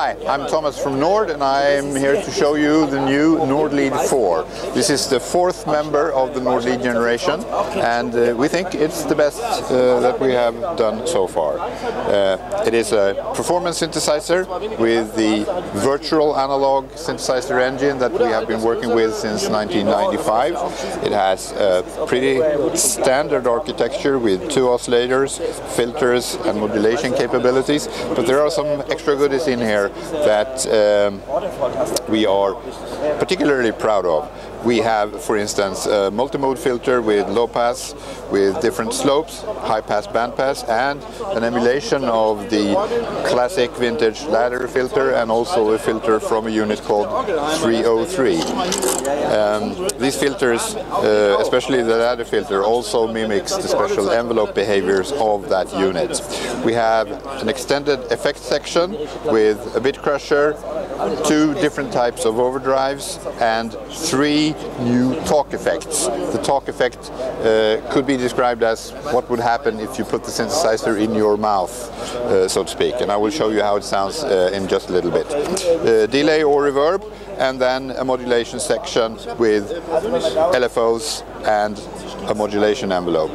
Hi, I'm Thomas from Nord and I'm here to show you the new Nord Lead 4. This is the fourth member of the Nord Lead generation and we think it's the best that we have done so far. It is a performance synthesizer with the virtual analog synthesizer engine that we have been working with since 1995. It has a pretty standard architecture with 2 oscillators, filters and modulation capabilities, but there are some extra goodies in here that we are particularly proud of. We have, for instance, a multi-mode filter with low pass, with different slopes, high pass, band pass, and an emulation of the classic vintage ladder filter and also a filter from a unit called 303. These filters, especially the ladder filter, also mimics the special envelope behaviors of that unit. We have an extended effect section with a bit crusher, 2 different types of overdrives and 3 new talk effects. The talk effect could be described as what would happen if you put the synthesizer in your mouth, so to speak, and I will show you how it sounds in just a little bit. Delay or reverb, and then a modulation section with LFOs and a modulation envelope.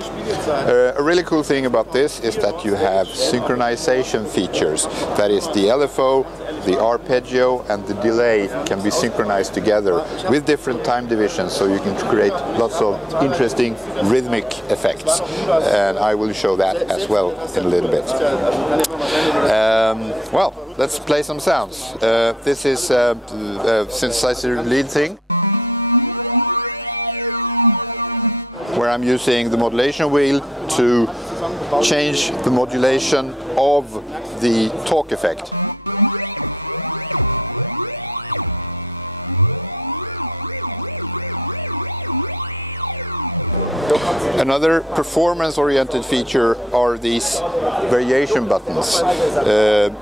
A really cool thing about this is that you have synchronization features. That is, the LFO, the arpeggio and the delay can be synchronized together with different time divisions, so you can create lots of interesting rhythmic effects, and I will show that as well in a little bit. Well, let's play some sounds. This is a synthesizer lead thing, where I'm using the modulation wheel to change the modulation of the talk effect. Another performance-oriented feature are these variation buttons.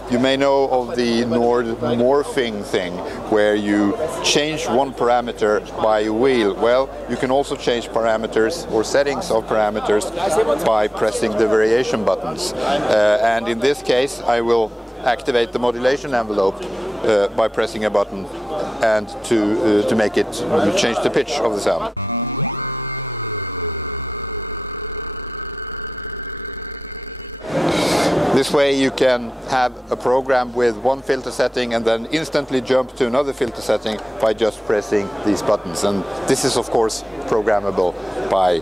You may know of the Nord morphing thing, where you change one parameter by a wheel. Well, you can also change parameters or settings of parameters by pressing the variation buttons. And in this case, I will activate the modulation envelope by pressing a button and to make it change the pitch of the sound. This way you can have a program with one filter setting and then instantly jump to another filter setting by just pressing these buttons. And this is of course programmable by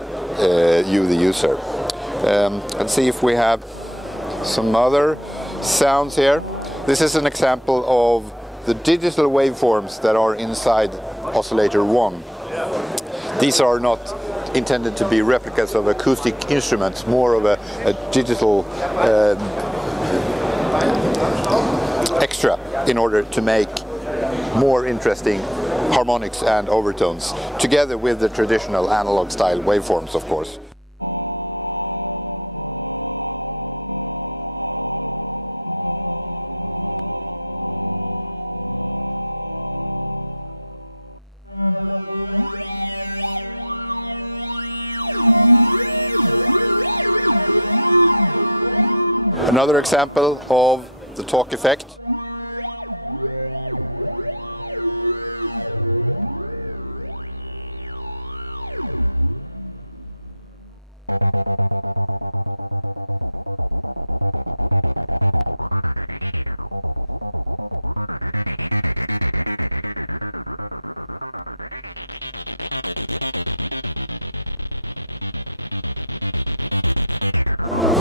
you, the user. Let's see if we have some other sounds here. This is an example of the digital waveforms that are inside oscillator 1. These are not intended to be replicas of acoustic instruments, more of a digital extra in order to make more interesting harmonics and overtones, together with the traditional analog style waveforms, of course. Another example of the talk effect.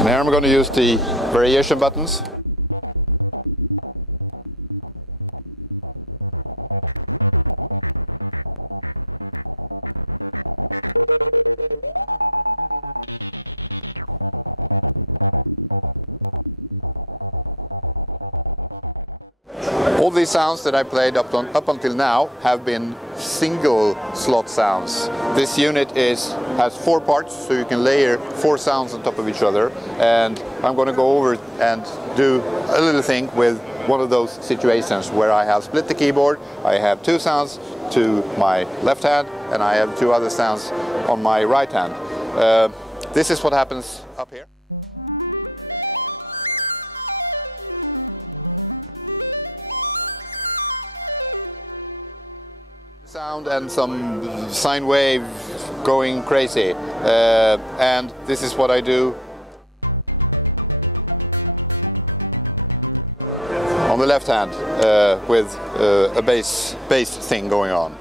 Now I'm going to use the variation buttons. All these sounds that I played up until now have been single slot sounds. This unit has 4 parts, so you can layer 4 sounds on top of each other, and I'm going to go over and do a little thing with one of those situations where I have split the keyboard. I have 2 sounds to my left hand and I have 2 other sounds on my right hand. This is what happens up here. sound and some sine wave going crazy, and this is what I do. On the left hand, with a bass thing going on.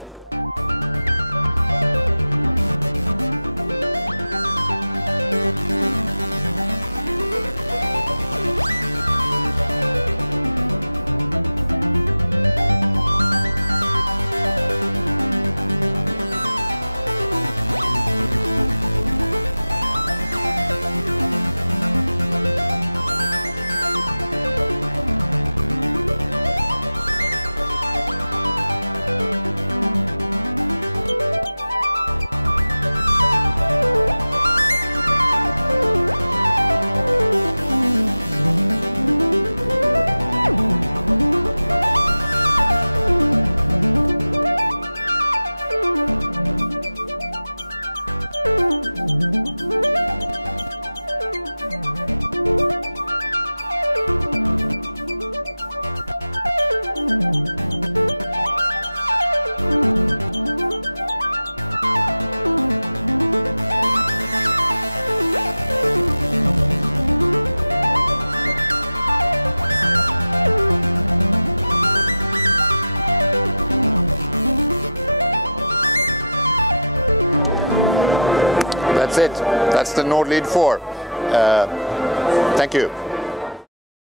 That's it. That's the Nordlead 4. Thank you.